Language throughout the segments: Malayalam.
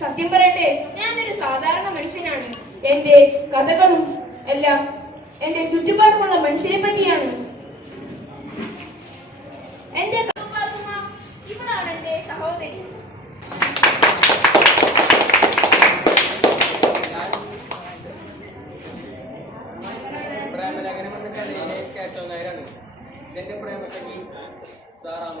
സത്യം പറയട്ടെ ഞാനൊരു സാധാരണ മനുഷ്യനാണ്. എന്റെ കഥകളും എല്ലാം എന്റെ ചുറ്റുപാടുമുള്ള മനുഷ്യരെ പറ്റിയാണ്. എന്റെ കഥാപാത്രം ഇവളാണ് എന്റെ സഹോദരി. പ്രേമലേഖനം എന്ന കഥയിലെ കേശവൻ നായരാണ് ഇതെന്റെ പ്രേമസഖി സാറാമ.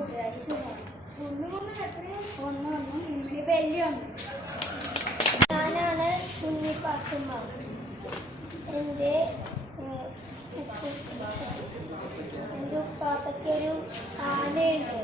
കൂട്ടുകാരി സുഖ ഒന്ന് ഒന്ന് ഇമ്മിണി വലിയ ഞാനാണ് കുഞ്ഞി പാത്തുമ്മ. എന്റെ എന്റെ ഉപ്പാപ്പയ്ക്ക് ഒരു ആനയുണ്ട്.